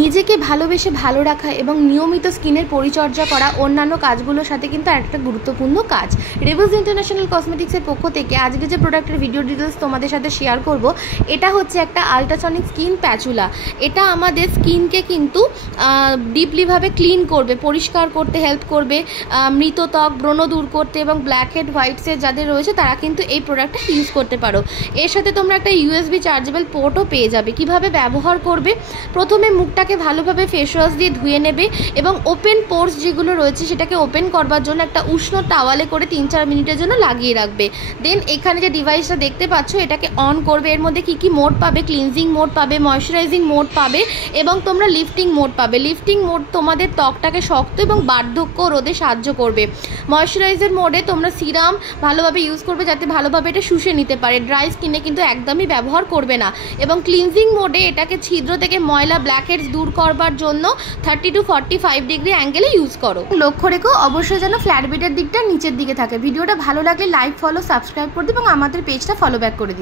নিজেকে ভালোবেসে ভালো রাখা এবং নিয়মিত স্কিনের পরিচর্যা করা অন্যান্য কাজগুলোর সাথে কিন্তু একটা গুরুত্বপূর্ণ কাজ। রেভেলস ইন্টারন্যাশনাল কসমেটিক্সের পক্ষ থেকে আজকে যে প্রোডাক্টের ভিডিও ডিটেলস তোমাদের সাথে শেয়ার করব, এটা হচ্ছে একটা আল্ট্রাসনিক স্কিন প্যাচুলা। এটা আমাদের স্কিনকে কিন্তু ডিপলিভাবে ক্লিন করবে, পরিষ্কার করতে হেল্প করবে, মৃত ত্বক ব্রণ দূর করতে এবং ব্ল্যাক হেড হোয়াইটসের যাদের রয়েছে তারা কিন্তু এই প্রোডাক্টটা ইউজ করতে পারো। এর সাথে তোমরা একটা ইউএসবি চার্জেবল পোর্টও পেয়ে যাবে। কিভাবে ব্যবহার করবে, প্রথমে মুখটাকে ভালোভাবে ফেস ওয়াশ দিয়ে ধুয়ে নেবে এবং ওপেন পোর্স যেগুলো রয়েছে সেটাকে ওপেন করবার জন্য একটা উষ্ণ টাওয়ালে করে 3-4 মিনিটের জন্য লাগিয়ে রাখবে। দেন এখানে যে ডিভাইসটা দেখতে পাচ্ছ এটাকে অন করবে। এর মধ্যে কি কি মোড পাবে, ক্লিনজিং মোড পাবে, ময়শ্চারাইজিং মোড পাবে এবং তোমরা লিফটিং মোড পাবে। লিফটিং মোড তোমাদের ত্বকটাকে শক্ত এবং বার্ধক্য রোধে সাহায্য করবে। ময়শ্চারাইজার মোডে তোমরা সিরাম ভালোভাবে ইউজ করবে যাতে ভালোভাবে এটা শুষে নিতে পারে, ড্রাই স্কিনে কিন্তু একদমই ব্যবহার করবে না। এবং ক্লিনজিং মোডে এটাকে ছিদ্র থেকে ময়লা ব্ল্যাক হেডস দূর করবার জন্য 30 to 45 ডিগ্রি অ্যাঙ্গেলে ইউজ করো। লক্ষ্য রেখো অবশ্যই যেন ফ্ল্যাট বিটের দিকটা নিচের দিকে থাকে। ভিডিওটা ভালো লাগলে লাইক, ফলো, সাবস্ক্রাইব করে দিও এবং আমাদের পেজটা ফলো ব্যাক করে দিও।